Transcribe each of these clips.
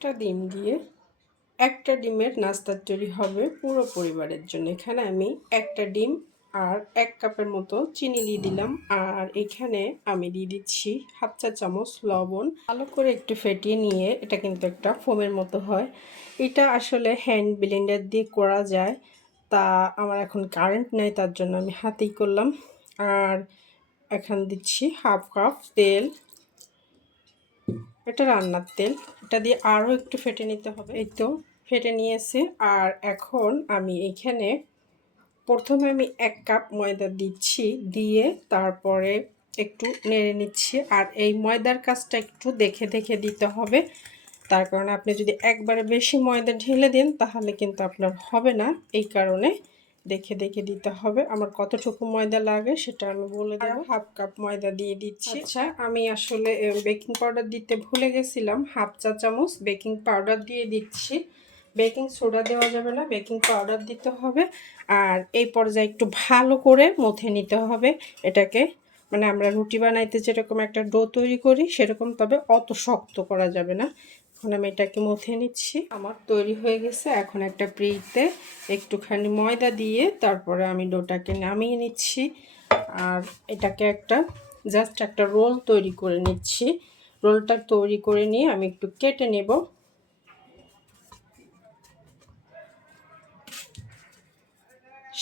একটা ডিম দিয়ে একটা ডিমের নাস্তা তৈরি হবে পুরো পরিবারের জন্য। এখানে আমি একটা ডিম আর 1 কাপের মতো চিনি দিয়ে দিলাম, আর এখানে আমি দিয়ে দিচ্ছি হাফ চা চামচ লবণ। ভালো করে একটু ফেটিয়ে নিয়ে, এটা কিন্তু একটা ফোমের মতো হয়। এটা আসলে হ্যান্ড ব্লেন্ডার দিয়ে করা যায়, তা আমার এখন কারেন্ট নেই, তার জন্য আমি হাতেই করলাম। আর এখন দিচ্ছি হাফ কাপ তেল, এটা রান্নার তেল। এটা দিয়ে আরও একটু ফেটে নিতে হবে। এই তো ফেটে নিয়েছে। আর এখন আমি এখানে প্রথমে আমি 1 কাপ ময়দা দিচ্ছি, দিয়ে তারপরে একটু নেড়ে নিচ্ছি। আর এই ময়দার কাজটা একটু দেখে দেখে দিতে হবে, তার কারণে আপনি যদি একবারে বেশি ময়দা ঢেলে দেন তাহলে কিন্তু আপনার হবে না। এই কারণে দেখে দেখে দিতে হবে। আমার কতটুকু ময়দা লাগে সেটা আমি বলে দেব। হাফ কাপ ময়দা দিয়ে দিচ্ছি। আচ্ছা, আমি আসলে বেকিং পাউডার দিতে ভুলে গেছিলাম, হাফ চা চামচ বেকিং পাউডার দিয়ে দিচ্ছি। বেকিং সোডা দেওয়া যাবে না, বেকিং পাউডার দিতে হবে। আর এই পর্যায়ে একটু ভালো করে মথে নিতে হবে এটাকে, মানে আমরা রুটি বানাইতে যেরকম একটা ডো তৈরি করি সেরকম, তবে অত শক্ত করা যাবে না। এখন আমি এটাকে মথে নিচ্ছি। আমার তৈরি হয়ে গেছে। এখন একটা প্লেটে একটুখানি ময়দা দিয়ে তারপরে আমি ডোটাকে নামিয়ে নিচ্ছি। আর এটাকে জাস্ট একটা রোল তৈরি করে নিচ্ছি। রোলটা তৈরি করে নিয়ে আমি একটু কেটে নেব।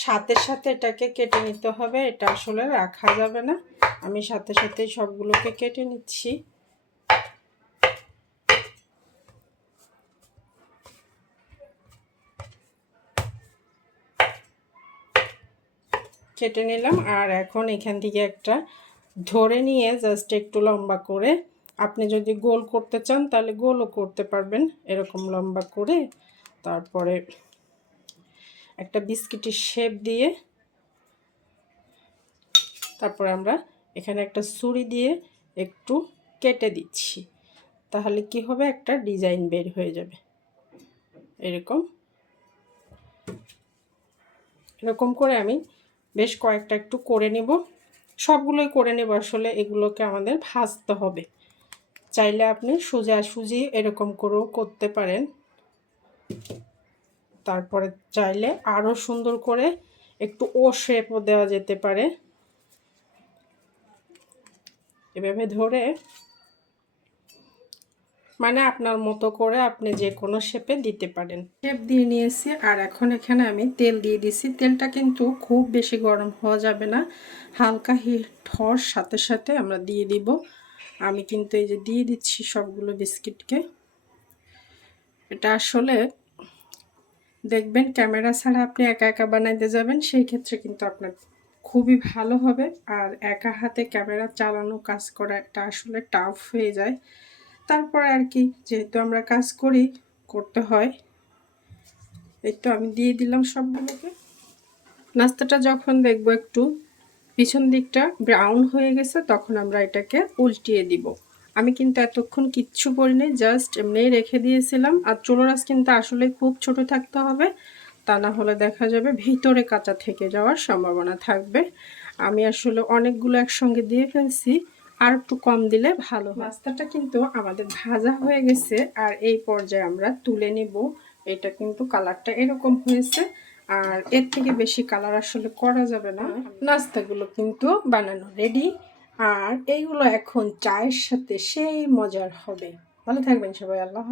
সাথে সাথে এটাকে কেটে নিতে হবে, এটা আসলে রাখা যাবে না। আমি সাথে সাথে সবগুলোকে কেটে নিচ্ছি। কেটে নিলাম। আর এখন এখান থেকে একটা ধরে নিয়ে জাস্ট একটু লম্বা করে, আপনি যদি গোল করতে চান তাহলে গোলও করতে পারবেন, এরকম লম্বা করে তারপরে একটা বিস্কিটের শেপ দিয়ে তারপরে আমরা এখানে একটা ছুরি দিয়ে একটু কেটে দিচ্ছি। তাহলে কি হবে, একটা ডিজাইন বের হয়ে যাবে। এরকম এরকম করে আমি বেশ কয়েকটা একটু করে নেব, সবগুলোই করে নেব। আসলে এগুলোকে আমাদের ভাজতে হবে। চাইলে আপনি সোজাসুজি এরকম করেও করতে পারেন, তারপরে চাইলে আরও সুন্দর করে একটু ও শেপও দেওয়া যেতে পারে। এভাবে ধরে, মানে আপনার মতো করে আপনি যে কোনো শেপে দিতে পারেন। শেপ দিয়ে নিয়েছি। আর এখন এখানে আমি তেল দিয়ে দিছি। তেলটা কিন্তু খুব বেশি গরম হওয়া যাবে না, হালকা হিট হওয়ার সাথে সাথে আমরা দিয়ে দিব। আমি কিন্তু এই যে দিয়ে দিচ্ছি সবগুলো বিস্কিটকে। এটা আসলে দেখবেন ক্যামেরা ছাড়া আপনি একা একা বানাইতে যাবেন, সেই ক্ষেত্রে কিন্তু আপনার খুবই ভালো হবে। আর একা হাতে ক্যামেরা চালানো, কাজ করা এটা আসলে টাফ হয়ে যায়। তারপরে আর কি, যেহেতু আমরা কাজ করি, করতে হয়। এই তো আমি দিয়ে দিলাম সবগুলোকে। নাস্তাটা যখন দেখবো একটু পিছন দিকটা ব্রাউন হয়ে গেছে, তখন আমরা এটাকে উল্টিয়ে দিব। আমি কিন্তু এতক্ষণ কিচ্ছু করিনি, জাস্ট এমনি রেখে দিয়েছিলাম। আর চুলার আঁচ কিন্তু আসলে খুব ছোট থাকতে হবে, তা না হলে দেখা যাবে ভিতরে কাঁচা থেকে যাওয়ার সম্ভাবনা থাকবে। আমি আসলে অনেকগুলো একসঙ্গে দিয়ে ফেলছি, আর একটু কম দিলে ভালো। নাস্তাটা কিন্তু আমাদের ভাজা হয়ে গেছে। আর এই পর্যায়ে আমরা তুলে নেব। এটা কিন্তু কালারটা এরকম হয়েছে, আর এর থেকে বেশি কালার আসলে করা যাবে না। নাস্তাগুলো কিন্তু বানানো রেডি। আর এইগুলো এখন চায়ের সাথে সেই মজার হবে। ভালো থাকবেন সবাই, আল্লাহ।